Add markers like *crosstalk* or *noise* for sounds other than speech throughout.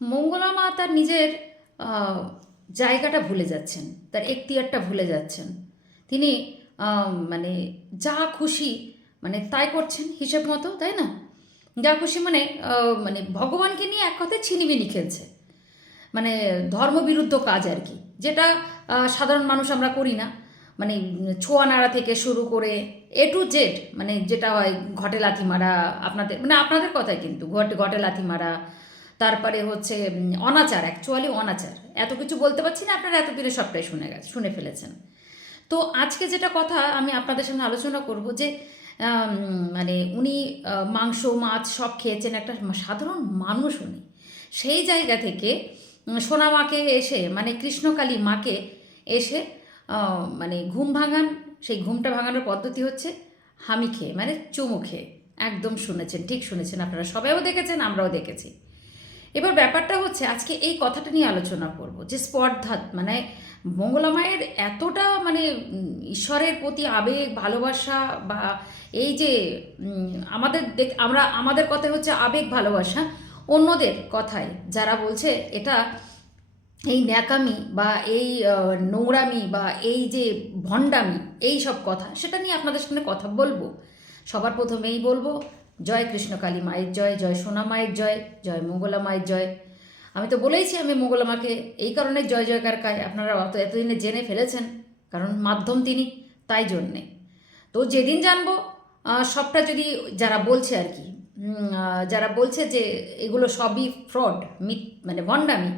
মঙ্গলা মা তার নিজের জায়গাটা ভুলে যাচ্ছেন, তার এখতিয়ারটা ভুলে যাচ্ছেন। তিনি মানে যা খুশি মানে তাই করছেন হিসেব মতো, তাই না? যা খুশি মানে মানে ভগবানকে নিয়ে এক কথায় ছিনিমিনি খেলছে। মানে ধর্মবিরুদ্ধ কাজ আর কি। যেটা সাধারণ মানুষ আমরা করি না। মানে ছোঁয়া নাড়া থেকে শুরু করে এ টু জেড মানে যেটা হয় ঘটে লাথি মারা, আপনাদের মানে আপনাদের কথাই কিন্তু, ঘটে ঘটে লাথি মারা তারপরে হচ্ছে অনাচার অ্যাকচুয়ালি অনাচার। এত কিছু বলতে পারছি না, আপনারা এতদিনে সবটাই শুনে গেছে, শুনে ফেলেছেন। তো আজকে যেটা কথা আমি আপনাদের সামনে আলোচনা করব যে মানে উনি মাংস, মাছ সব খেয়েছেন, একটা সাধারণ মানুষ উনি। সেই জায়গা থেকে সোনা মাকে এসে মানে কৃষ্ণকালী মাকে এসে মানে ঘুম ভাঙান, সেই ঘুমটা ভাঙানোর পদ্ধতি হচ্ছে, হামি খেয়ে মানে চুমু খেয়ে। একদম শুনেছেন, ঠিক শুনেছেন আপনারা। সবাইও দেখেছেন, আমরাও দেখেছি। এবার ব্যাপারটা হচ্ছে, আজকে এই কথাটা নিয়ে আলোচনা করব, যে স্পর্ধা মানে মঙ্গলা মায়ের এতটা মানে ঈশ্বরের প্রতি আবেগ, ভালোবাসা বা এই যে আমাদের দেখ, আমরা, আমাদের কথা হচ্ছে আবেগ, ভালোবাসা, অন্যদের কথায় যারা বলছে এটা এই ন্যাকামি বা এই নোংরামি বা এই যে ভণ্ডামি, এই সব কথা, সেটা নিয়ে আপনাদের সামনে কথা বলব। সবার প্রথমেই বলব জয় কৃষ্ণকালী মায়ের জয় জয় সোনা মায়ের জয় জয় মঙ্গলা মায়ের জয়। আমি তো বলেইছি আমি মঙ্গলা মাকে, এই কারণে জয় জয়কার কায়। আপনারা অত এতদিনে জেনে ফেলেছেন, কারণ মাধ্যম তিনি, তাই জন্যে। তো যেদিন জানব সবটা যদি যারা বলছে আর কি যারা বলছে যে এগুলো সবই ফ্রড, মিথ মানে ভণ্ডামি,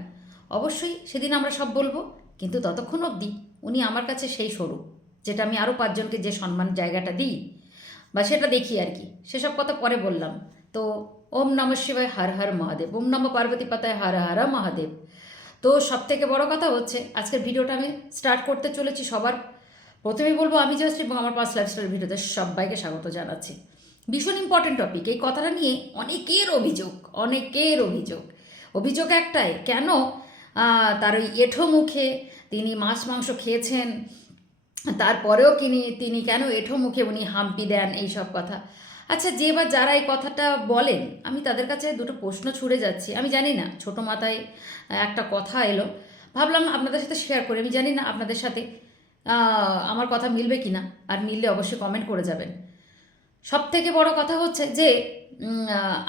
অবশ্যই সেদিন আমরা সব বলব, কিন্তু ততক্ষণ অবধি উনি আমার কাছে সেই স্বরূপ, যেটা আমি আরও পাঁচজনকে যে সম্মান জায়গাটা দিই বা সেটা দেখি আর কি। সেসব কথা পরে বললাম। তো ওম নম শিবায় হর হর মহাদেব, ওম নম পার্বতী পাতায় হর হর মহাদেব। তো সব থেকে বড় কথা হচ্ছে, আজকের ভিডিওটা আমি স্টার্ট করতে চলেছি সবার। প্রথমেই বলব আমি জাস্ট এবং আমার পাঁচ লাইফস্টাইল ভিডিওতে সবাইকে স্বাগত জানাচ্ছি। ভীষণ ইম্পর্টেন্ট টপিক এই কথাটা নিয়ে অনেকের অভিযোগ অনেকের অভিযোগ। অভিযোগ একটাই, কেন তার ওই এঠো মুখে তিনি মাছ মাংস খেয়েছেন তারপরেও তিনি তিনি কেন এঠো মুখে উনি হাম্পি দেন এই সব কথা? আচ্ছা যে বা যারা এই কথাটা বলেন, আমি তাদের কাছে দুটো প্রশ্ন ছুড়ে যাচ্ছি। আমি জানি না, ছোটো মাথায় একটা কথা এলো। ভাবলাম আপনাদের সাথে শেয়ার করি। আমি জানি না আপনাদের সাথে আমার কথা মিলবে কি না আর মিললে অবশ্যই কমেন্ট করে যাবেন। সব থেকে বড় কথা হচ্ছে যে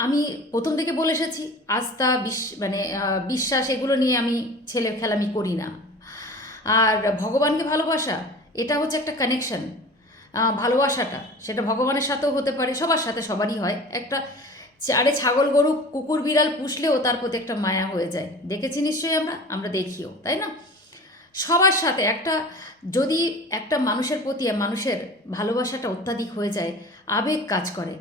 আমি প্রথম থেকে বলে এসেছি আস্থা বিশ মানে বিশ্বাস এগুলো নিয়ে আমি ছেলে খেলামি করি না। আর ভগবানকে ভালোবাসা এটা হচ্ছে একটা কানেকশন ভালোবাসাটা, সেটা ভগবানের সাথেও হতে পারে, সবার সাথে সবারই হয়। একটা চারে ছাগল, গরু, কুকুর, বিড়াল পুষলেও তার প্রতি একটা মায়া হয়ে যায়। দেখেছি নিশ্চয়ই আমরা আমরা দেখিও, তাই না? সবার সাথে একটা, যদি একটা মানুষের প্রতি মানুষের ভালোবাসাটা অত্যাধিক হয়ে যায়, আবেগ কাজ করে।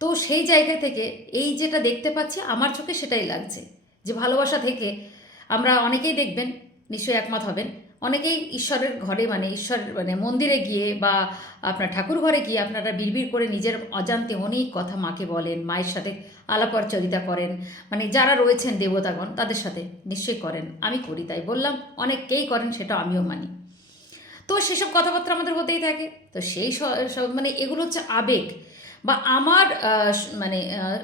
তো সেই জায়গা থেকে এই যেটা দেখতে পাচ্ছি, আমার চোখে সেটাই লাগছে। যে ভালোবাসা থেকে আমরা অনেকেই দেখবেন, নিশ্চয়ই একমত হবেন অনেকেই ঈশ্বরের ঘরে মানে ঈশ্বর মানে মন্দিরে গিয়ে বা আপনার ঠাকুর ঘরে গিয়ে আপনারা বিড়বিড় করে নিজের অজান্তে অনেক কথা মাকে বলেন, মায়ের সাথে আলাপরচরিতা করেন মানে যারা রয়েছেন দেবতাগণ তাদের সাথে নিশ্চয়ই করেন। আমি করি তাই বললাম, অনেককেই করেন সেটা আমিও মানি। তো সেসব কথাবার্তা আমাদের হতেই থাকে। তো সেই সব মানে এগুলো হচ্ছে আবেগ। বা আমার মানে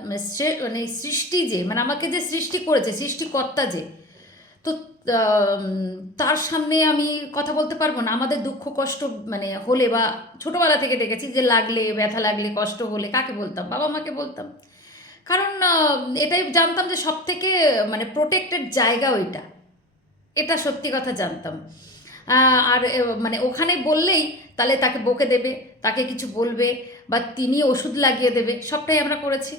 মানে মানে সৃষ্টি যে মানে আমাকে যে সৃষ্টি করেছে, সৃষ্টিকর্তা যে, তো তার সামনে আমি কথা বলতে পারব না। আমাদের দুঃখ, কষ্ট মানে হলে বা ছোটোবেলা থেকে দেখেছি যে লাগলে, ব্যথা লাগলে, কষ্ট হলে কাকে বলতাম? বাবা মাকে বলতাম। কারণ এটাই জানতাম যে সব থেকে মানে প্রোটেক্টেড জায়গা ওইটা। এটা সত্যি কথা জানতাম। আর মানে ওখানে বললেই তাহলে তাকে বকে দেবে, তাকে কিছু বলবে বা তিনি ওষুধ লাগিয়ে দেবে, সবটাই আমরা করেছি।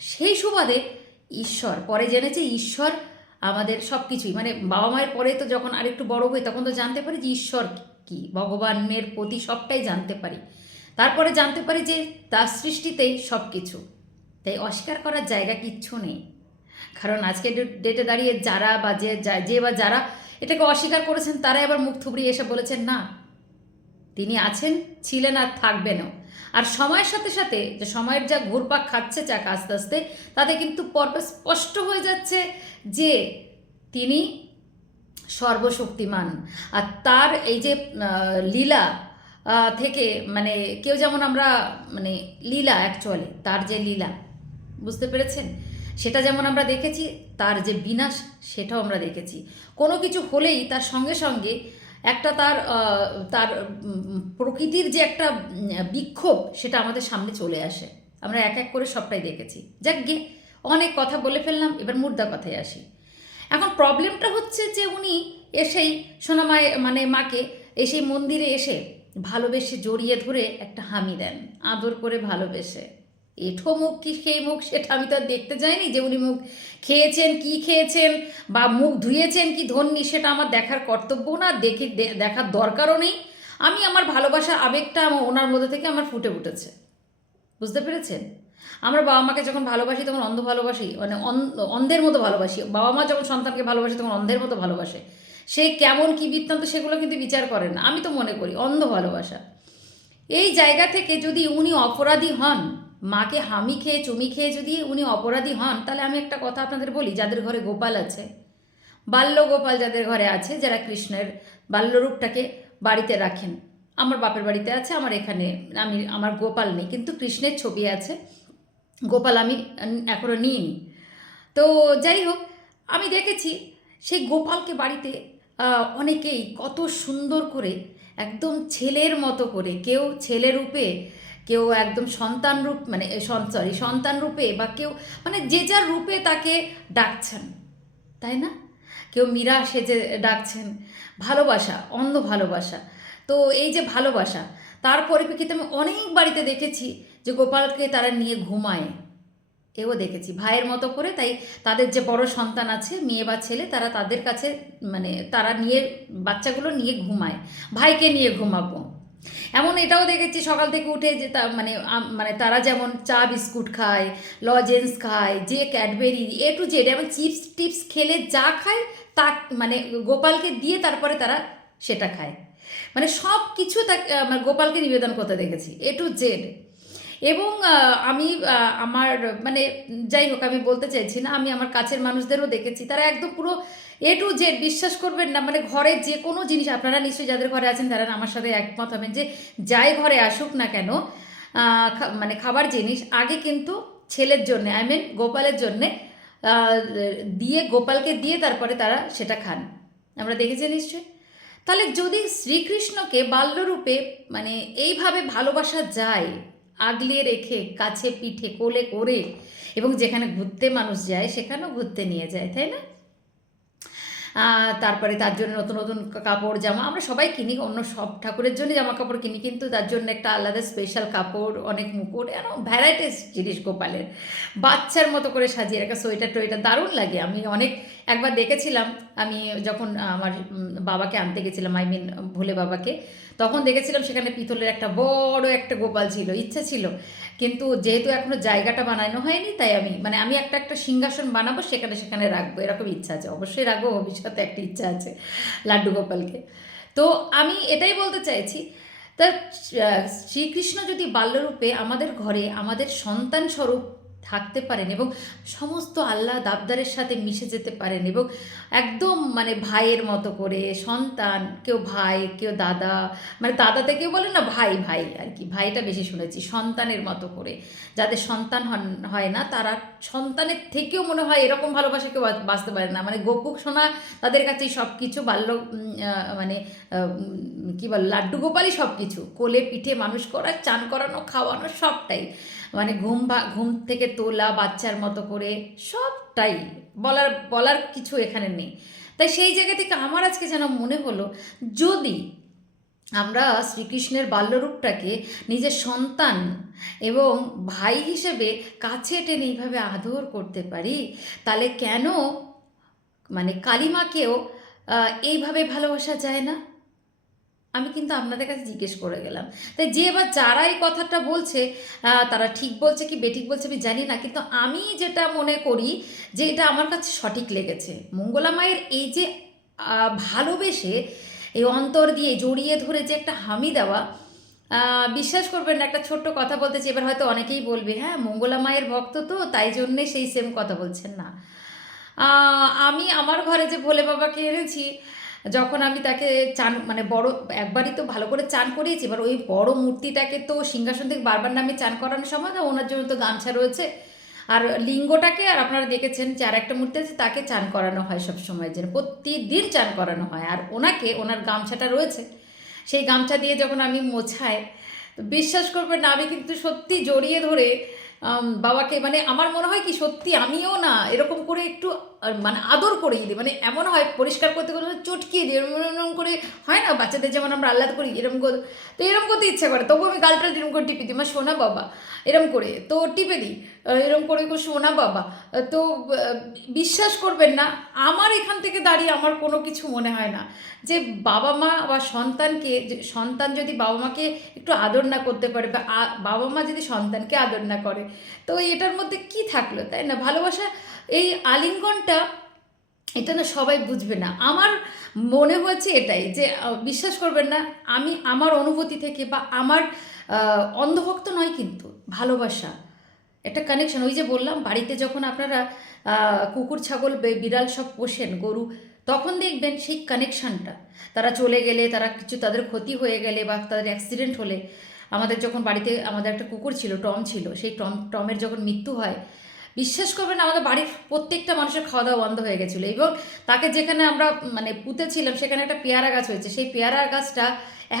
সেই সুবাদে ঈশ্বর, পরে জেনেছি ঈশ্বর আমাদের সব কিছুই মানে বাবা মায়ের পরে তো যখন আরেকটু বড় হই, তখন তো জানতে পারি যে ঈশ্বর কি ভগবানের প্রতি সবটাই জানতে পারি। তারপরে জানতে পারি যে তার সৃষ্টিতেই সব কিছু তাই অস্বীকার করার জায়গা কিচ্ছু নেই। কারণ আজকে ডেটে দাঁড়িয়ে যারা বা যে যে বা যারা এটাকে অস্বীকার করেছেন, তারাই আবার মুখ থুবড়িয়ে এসে বলেছেন, না, তিনি আছেন, ছিলেন আর থাকবেনও। আর সময়ের সাথে সাথে যে সময়ের যা ঘুরপাক খাচ্ছে চাক আস্তে আস্তে, তাতে কিন্তু পরপর স্পষ্ট হয়ে যাচ্ছে যে তিনি সর্বশক্তিমান। আর তার এই যে লীলা থেকে মানে কেউ যেমন আমরা মানে লীলা অ্যাকচুয়ালি তার যে লীলা, বুঝতে পেরেছেন? সেটা যেমন আমরা দেখেছি, তার যে বিনাশ, সেটাও আমরা দেখেছি। কোনো কিছু হলেই তার সঙ্গে সঙ্গে একটা তার তার প্রকৃতির যে একটা বিক্ষোভ, সেটা আমাদের সামনে চলে আসে। আমরা এক এক করে সবটাই দেখেছি। যাক গে, অনেক কথা বলে ফেললাম, এবার মুদ্রা কথায় আসি। এখন প্রবলেমটা হচ্ছে যে উনি এসেই সোনামায় মানে মাকে এসেই মন্দিরে এসে ভালোবেসে জড়িয়ে ধরে একটা হামি দেন। আদর করে ভালোবেসে। এঠো মুখ কি সেই মুখ সেটা আমি তো আর দেখতে যাইনি যে উনি মুখ খেয়েছেন, কি খেয়েছেন বা মুখ ধুয়েছেন কি ধন্যি সেটা আমার দেখার কর্তব্য না, দেখে দেখার দরকারও নেই। আমি আমার ভালোবাসার আবেগটা আমার ওনার মধ্যে থেকে আমার ফুটে উঠেছে। বুঝতে পেরেছেন? আমরা বাবা মাকে যখন ভালোবাসি তখন অন্ধ ভালোবাসি মানে অন- অন্ধের মতো ভালোবাসি। বাবা মা যখন সন্তানকে ভালোবাসে তখন অন্ধের মতো ভালোবাসে। সে কেমন কি বৃত্তান্ত সেগুলো কিন্তু বিচার করেন না। আমি তো মনে করি অন্ধ ভালোবাসা। এই জায়গা থেকে যদি উনি অপরাধী হন মাকে হামি খেয়ে, চুমি খেয়ে যদি উনি অপরাধী হন, তাহলে আমি একটা কথা আপনাদের বলি, যাদের ঘরে গোপাল আছে বাল্য গোপাল যাদের ঘরে আছে, যারা কৃষ্ণের বাল্যরূপটাকে বাড়িতে রাখেন, আমার বাপের বাড়িতে আছে, আমার এখানে, আমি, আমার গোপাল নেই, কিন্তু কৃষ্ণের ছবি আছে, গোপাল আমি এখনও নিইনি। তো যাই হোক, আমি দেখেছি সেই গোপালকে বাড়িতে অনেকেই কত সুন্দর করে, একদম ছেলের মতো করে, কেউ ছেলে রূপে কেউ একদম সন্তান রূপ মানে সরি সন্তান রূপে বা কেউ মানে যে যার রূপে তাকে ডাকছেন, তাই না? কেউ মীরা সেজে ডাকছেন, ভালোবাসা, অন্ধ ভালোবাসা। তো এই যে ভালোবাসা, তার পরিপ্রেক্ষিতে আমি অনেক বাড়িতে দেখেছি যে গোপালকে তারা নিয়ে ঘুমায়। এও দেখেছি, ভাইয়ের মতো করে, তাই তাদের যে বড় সন্তান আছে, মেয়ে বা ছেলে, তারা তাদের কাছে মানে তারা নিয়ে, বাচ্চাগুলো নিয়ে ঘুমায়। ভাইকে নিয়ে ঘুমাবো। এমন এটাও দেখেছি সকাল থেকে উঠে যে তা মানে মানে তারা যেমন চা বিস্কুট খায়, লজেন্স খায়, যে ক্যাডবেরি, এ টু জেড, এমন চিপস টিপস খেলে যা খায় তা মানে গোপালকে দিয়ে তারপরে তারা সেটা খায়। মানে সব কিছু তাকে গোপালকে নিবেদন করতে দেখেছি, এ টু জেড। এবং আমি আমার মানে যাই হোক, আমি বলতে চাইছি না, আমি আমার কাছের মানুষদেরও দেখেছি, তারা একদম পুরো এ টু জেড বিশ্বাস করবেন না মানে ঘরে যে কোনো জিনিস, আপনারা নিশ্চয়ই যাদের ঘরে আছেন, তারা আমার সাথে একমত হবেন যে যাই ঘরে আসুক না কেন মানে খাবার জিনিস আগে কিন্তু ছেলের জন্য আই মিন গোপালের জন্যে দিয়ে গোপালকে দিয়ে তারপরে তারা সেটা খান। আমরা দেখেছি নিশ্চয়ই। তাহলে যদি শ্রীকৃষ্ণকে বাল্যরূপে মানে এইভাবে ভালোবাসা যায়, আগলে রেখে, কাছে পিঠে কোলে করে, এবং যেখানে ঘুরতে মানুষ যায়, সেখানেও ঘুরতে নিয়ে যায়, তাই না? তারপরে তার জন্য নতুন নতুন কাপড়, জামা, আমরা সবাই কিনি, অন্য সব ঠাকুরের জন্য জামা কাপড় কিনি, কিন্তু তার জন্য একটা আলাদা স্পেশাল কাপড়, অনেক মুকুট এর ভ্যারাইটিস জিনিস গোপালের। বাচ্চার মতো করে সাজিয়ে রাখা সোয়েটার টোয়েটার দারুণ লাগে। আমি অনেক একবার দেখেছিলাম, আমি যখন আমার বাবাকে আনতে গেছিলাম আই মিন ভোলে বাবাকে, তখন দেখেছিলাম সেখানে পিতলের একটা বড় একটা গোপাল ছিল, ইচ্ছা ছিল। কিন্তু যেহেতু এখনও জায়গাটা বানানো হয়নি, তাই আমি মানে আমি একটা একটা সিংহাসন বানাবো, সেখানে সেখানে রাখব, এরকম ইচ্ছা আছে। অবশ্যই রাখব, ভবিষ্যতে একটা ইচ্ছা আছে লাড্ডু গোপালকে। তো আমি এটাই বলতে চাইছি, তা শ্রীকৃষ্ণ যদি বাল্যরূপে আমাদের ঘরে আমাদের সন্তান স্বরূপ থাকতে পারেন এবং সমস্ত আল্লাহ দাবদারের সাথে মিশে যেতে পারেন এবং একদম মানে ভাইয়ের মতো করে সন্তান, কেউ ভাই, কেউ দাদা মানে দাদা থেকেও বলে না ভাই ভাই আর কি, ভাইটা বেশি শুনেছি, সন্তানের মতো করে। যাদের সন্তান হন, হয় না, তারা সন্তানের থেকেও মনে হয় এরকম ভালোবাসা কেউ বাঁচতে পারে না। মানে গোপুক সোনা তাদের কাছেই সব কিছু বাল্য মানে কি বল, লাড্ডু গোপালই সব কিছু কোলে পিঠে মানুষ করা, চান করানো, খাওয়ানো সবটাই। মানে ঘুম ঘুম থেকে তোলা, বাচ্চার মতো করে সবটাই বলার বলার কিছু এখানে নেই। তাই সেই জায়গা থেকে আমার আজকে যেন মনে হলো, যদি আমরা শ্রীকৃষ্ণের বাল্যরূপটাকে নিজের সন্তান এবং ভাই হিসেবে কাছে টেনে এইভাবে আদর করতে পারি, তাহলে কেন মানে কালিমাকেও এইভাবে ভালোবাসা যায় না? আমি কিন্তু আপনাদের কাছে জিজ্ঞেস করে গেলাম। তাই যে বা যারা এই কথাটা বলছে তারা ঠিক বলছে কি, বেঠিক বলছে আমি জানি না, কিন্তু আমি যেটা মনে করি যে এটা আমার কাছে সঠিক লেগেছে। মঙ্গলা মায়ের এই যে ভালোবেসে এই অন্তর দিয়ে জড়িয়ে ধরে যে একটা হামি দেওয়া বিশ্বাস করবেন না, একটা ছোট্ট কথা বলতেছি এবার হয়তো অনেকেই বলবে হ্যাঁ মঙ্গলা মায়ের ভক্ত তো, তাই জন্যে সেই সেম কথা বলছেন না। আমি আমার ঘরে যে ভোলে বাবাকে এনেছি যখন আমি তাকে চান মানে বড়, একবারই তো ভালো করে চান করিয়েছি, এবার ওই বড় মূর্তিটাকে তো সিংহাসন থেকে বারবার নামে চান করানোর সময় না ওনার জন্য তো গামছা রয়েছে। আর লিঙ্গটাকে, আর আপনারা দেখেছেন যে আর একটা মূর্তি আছে, তাকে চান করানো হয় সব সময় যেন প্রতিদিন চান করানো হয়। আর ওনাকে, ওনার গামছাটা রয়েছে, সেই গামছা দিয়ে যখন আমি মোছাই বিশ্বাস করবেন না, আমি কিন্তু সত্যি জড়িয়ে ধরে বাবাকে মানে আমার মনে হয় কি সত্যি আমিও না, এরকম করে একটু মানে আদর করেই দিই। মানে এমন হয়, পরিষ্কার করতে করতে চটকিয়ে দিই, এরম এরম করে হয় না? বাচ্চাদের যেমন আমরা আহ্লাদ করি, এরম করে, তো এরকম করতে ইচ্ছে করে। তবু আমি গালটা এরম করে টিপে দিই আমার সোনা বাবা। এরম করে, তো টিপে দিই এরম করে সোনা বাবা। তো বিশ্বাস করবেন না, আমার এখান থেকে দাঁড়িয়ে আমার কোনো কিছু মনে হয় না। যে বাবা মা বা সন্তানকে সন্তান যদি বাবা মাকে একটু আদর না করতে পারে বা বাবা মা যদি সন্তানকে আদর না করে, তো এটার মধ্যে কি থাকল, তাই না? ভালোবাসা এই আলিঙ্গনটা, এটা না সবাই বুঝবে না। আমার মনে হয়েছে এটাই যে বিশ্বাস করবেন না, আমি আমার অনুভূতি থেকে বা আমার অন্ধভক্ত নয় কিন্তু, ভালোবাসা। একটা কানেকশন ওই যে বললাম, বাড়িতে যখন আপনারা কুকুর, ছাগল বিড়াল সব পোষেন, গরু, তখন দেখবেন সেই কানেকশানটা তারা চলে গেলে, তারা কিছু তাদের ক্ষতি হয়ে গেলে বা তাদের অ্যাক্সিডেন্ট হলে, আমাদের যখন বাড়িতে, আমাদের একটা কুকুর ছিল, টম ছিল, সেই টম, টমের যখন মৃত্যু হয় বিশ্বাস করবেন আমাদের বাড়ির প্রত্যেকটা মানুষের খাওয়া দাওয়া বন্ধ হয়ে গেছিল এবং তাকে যেখানে আমরা মানে পুঁতেছিলাম, সেখানে একটা পেয়ারা গাছ হয়েছে। সেই পেয়ারা গাছটা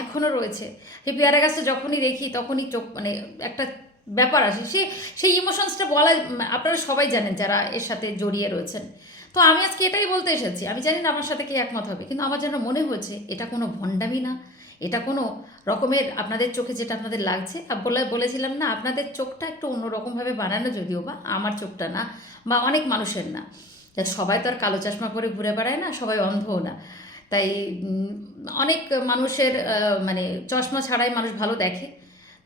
এখনও রয়েছে। সেই পেয়ারা গাছটা যখনই দেখি, তখনই চোখ মানে একটা ব্যাপার আসে। সে, সেই ইমোশনসটা বলা আপনারা সবাই জানেন যারা এর সাথে জড়িয়ে রয়েছেন। তো আমি আজকে এটাই বলতে এসেছি, আমি জানি না আমার সাথে কি একমত হবে, কিন্তু আমার যেন মনে হয়েছে, এটা কোনো ভণ্ডামি না। এটা কোনো রকমের আপনাদের চোখে যেটা আপনাদের লাগছে বলে বলেছিলাম না, আপনাদের চোখটা একটু অন্যরকমভাবে বানানো যদিও বা আমার চোখটা না, বা অনেক মানুষের না। সবাই তো আর কালো চশমা পরে ঘুরে বেড়ায় না, সবাই অন্ধও না। তাই অনেক মানুষের মানে চশমা ছাড়াই মানুষ ভালো দেখে।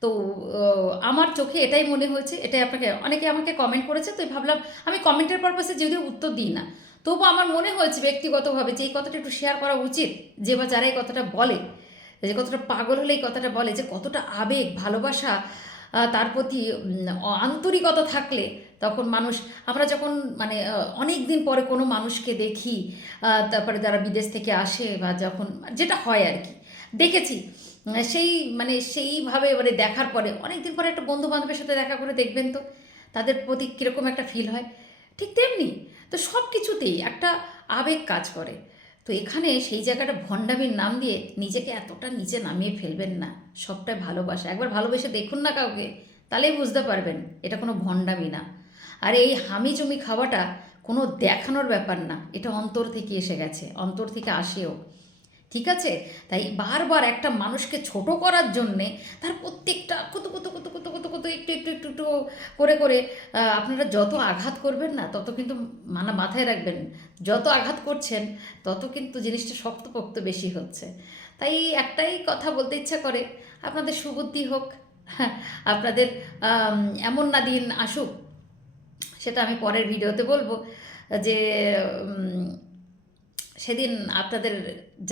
তো আমার চোখে এটাই মনে হয়েছে, এটাই আপনাকে, অনেকে আমাকে কমেন্ট করেছে, তো ভাবলাম আমি কমেন্টের পারপাসে যদিও উত্তর দিই না। তবু আমার মনে হয়েছে ব্যক্তিগতভাবে যে এই কথাটা একটু শেয়ার করা উচিত, যে বা যারা এই কথাটা বলে যে কতটা পাগল হলে এই কথাটা বলে, যে কতটা আবেগ, ভালোবাসা তার প্রতি আন্তরিকতা থাকলে তখন মানুষ, আমরা যখন মানে অনেক দিন পরে কোনো মানুষকে দেখি তারপরে যারা বিদেশ থেকে আসে বা যখন, যেটা হয় আর কি, দেখেছি সেই মানে সেইভাবে মানে দেখার পরে অনেক দিন পরে একটা বন্ধু বান্ধবের সাথে দেখা করে দেখবেন তো, তাদের প্রতি কীরকম একটা ফিল হয়, ঠিক তেমনি, তো সব কিছুতেই একটা আবেগ কাজ করে তো এখানে সেই জায়গাটা ভণ্ডামির নাম দিয়ে নিজেকে এতটা নিচে নামিয়ে ফেলবেন না। সবটাই ভালোবাসা। একবার ভালোবেসে দেখুন না কাউকে, তাহলেই বুঝতে পারবেন এটা কোনো ভণ্ডামি না। আর এই হামি জমি খাওয়াটা কোনো দেখানোর ব্যাপার না, এটা অন্তর থেকে এসে গেছে, অন্তর থেকে আসেও। ঠিক আছে? তাই বারবার একটা মানুষকে ছোট করার জন্যে তার প্রত্যেকটা কত কত কত কত কত কত একটু একটু একটু একটু করে করে আপনারা যত আঘাত করবেন না, তত কিন্তু মানা মাথায় রাখবেন। যত আঘাত করছেন, তত কিন্তু জিনিসটা শক্তপোক্ত বেশি হচ্ছে। তাই একটাই কথা বলতে ইচ্ছা করে, আপনাদের সুবুদ্ধি হোক, *laughs* আপনাদের এমন না দিন আসুক, সেটা আমি পরের ভিডিওতে বলব, যে সেদিন আপনাদের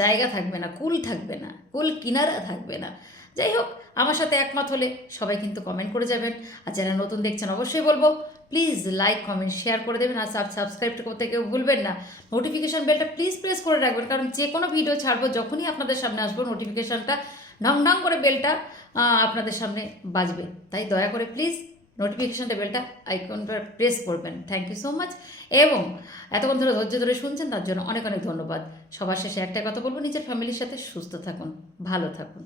জায়গা থাকবে না, কুল থাকবে না, কুল কিনারা থাকবে না। যাই হোক, আমার সাথে একমত হলে সবাই কিন্তু কমেন্ট করে যাবেন। আর যারা নতুন দেখছেন, অবশ্যই বলব প্লিজ লাইক কমেন্ট শেয়ার করে দেবেন আর সাব সাবস্ক্রাইব করতে কেউ ভুলবেন না। নোটিফিকেশান বেলটা প্লিজ প্রেস করে রাখবেন, কারণ যে কোনো ভিডিও ছাড়বো, যখনই আপনাদের সামনে আসব নোটিফিকেশানটা ঢং ঢং করে বেলটা আপনাদের সামনে বাজবে। তাই দয়া করে প্লিজ নোটিফিকেশানটা বেলটা আইকনটা প্রেস করবেন। থ্যাংক ইউ সো মাচ এবং এতক্ষণ ধরে ধৈর্য ধরে শুনছেন, তার জন্য অনেক অনেক ধন্যবাদ। সবার শেষে একটা কথা বলব, নিজের ফ্যামিলির সাথে সুস্থ থাকুন, ভালো থাকুন।